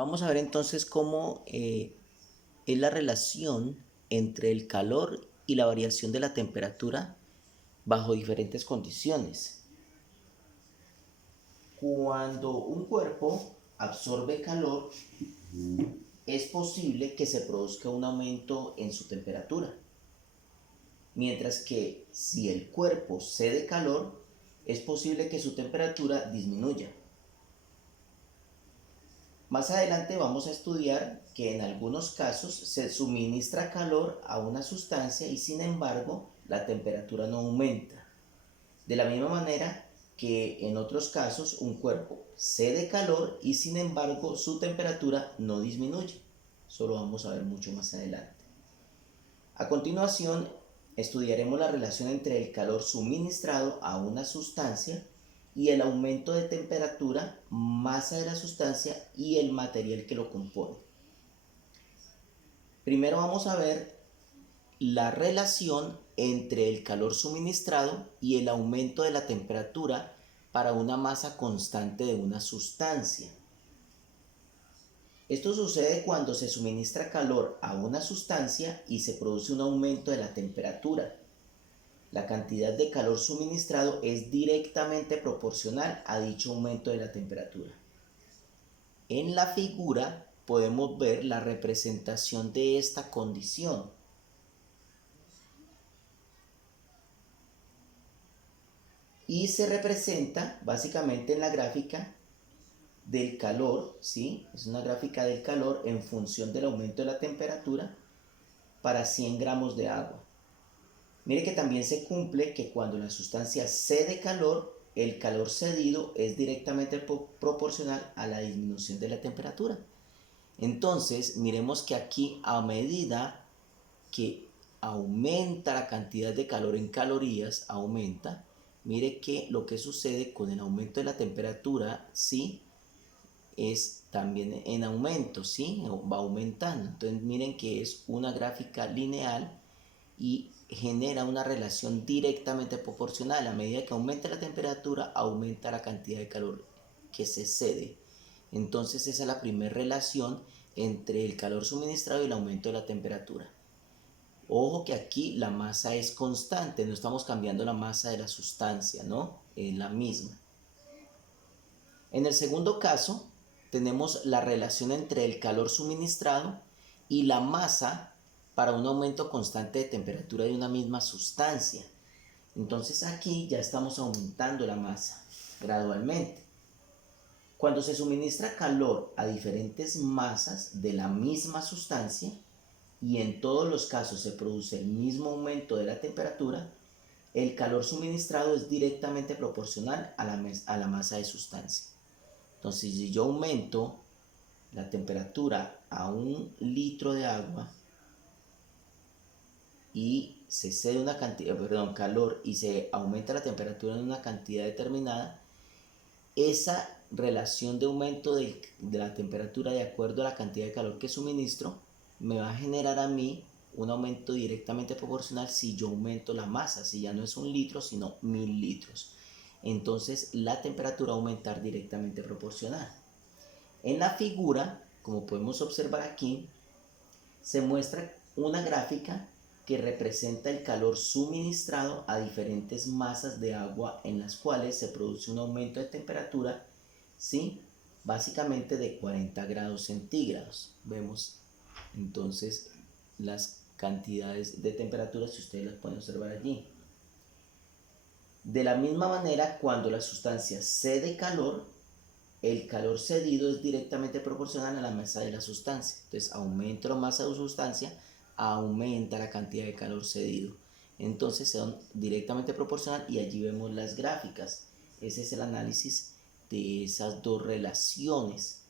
Vamos a ver entonces cómo es la relación entre el calor y la variación de la temperatura bajo diferentes condiciones. Cuando un cuerpo absorbe calor, es posible que se produzca un aumento en su temperatura. Mientras que si el cuerpo cede calor, es posible que su temperatura disminuya. Más adelante vamos a estudiar que en algunos casos se suministra calor a una sustancia y sin embargo la temperatura no aumenta. De la misma manera que en otros casos un cuerpo cede calor y sin embargo su temperatura no disminuye. Eso lo vamos a ver mucho más adelante. A continuación estudiaremos la relación entre el calor suministrado a una sustancia y el aumento de temperatura, masa de la sustancia y el material que lo compone. Primero vamos a ver la relación entre el calor suministrado y el aumento de la temperatura para una masa constante de una sustancia. Esto sucede cuando se suministra calor a una sustancia y se produce un aumento de la temperatura. La cantidad de calor suministrado es directamente proporcional a dicho aumento de la temperatura. En la figura podemos ver la representación de esta condición. Y se representa básicamente en la gráfica del calor, ¿sí? Es una gráfica del calor en función del aumento de la temperatura para 100 gramos de agua. Mire que también se cumple que cuando la sustancia cede calor, el calor cedido es directamente proporcional a la disminución de la temperatura. Entonces, miremos que aquí a medida que aumenta la cantidad de calor en calorías, aumenta, mire que lo que sucede con el aumento de la temperatura, sí, es también en aumento, ¿sí? Va aumentando. Entonces miren que es una gráfica lineal y genera una relación directamente proporcional. A medida que aumenta la temperatura, aumenta la cantidad de calor que se cede. Entonces esa es la primera relación entre el calor suministrado y el aumento de la temperatura. Ojo que aquí la masa es constante, no estamos cambiando la masa de la sustancia, ¿no? Es la misma. En el segundo caso, tenemos la relación entre el calor suministrado y la masa para un aumento constante de temperatura de una misma sustancia. Entonces aquí ya estamos aumentando la masa gradualmente. Cuando se suministra calor a diferentes masas de la misma sustancia y en todos los casos se produce el mismo aumento de la temperatura, el calor suministrado es directamente proporcional a la masa de sustancia. Entonces, si yo aumento la temperatura a 1 litro de agua y se cede una cantidad, calor y se aumenta la temperatura en una cantidad determinada, esa relación de aumento de la temperatura de acuerdo a la cantidad de calor que suministro me va a generar a mí un aumento directamente proporcional si yo aumento la masa, si ya no es 1 litro sino 1000 litros. Entonces la temperatura va a aumentar directamente proporcional. En la figura, como podemos observar aquí, se muestra una gráfica que representa el calor suministrado a diferentes masas de agua en las cuales se produce un aumento de temperatura, ¿sí? Básicamente de 40 grados centígrados. Vemos entonces las cantidades de temperatura si ustedes las pueden observar allí. De la misma manera, cuando la sustancia cede calor, el calor cedido es directamente proporcional a la masa de la sustancia. Entonces, aumenta la masa de la sustancia, aumenta la cantidad de calor cedido. Entonces, son directamente proporcional y allí vemos las gráficas. Ese es el análisis de esas dos relaciones.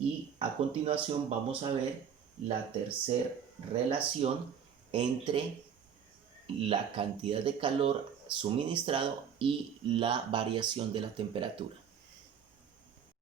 Y a continuación vamos a ver la tercera relación entre la cantidad de calor suministrado y la variación de la temperatura.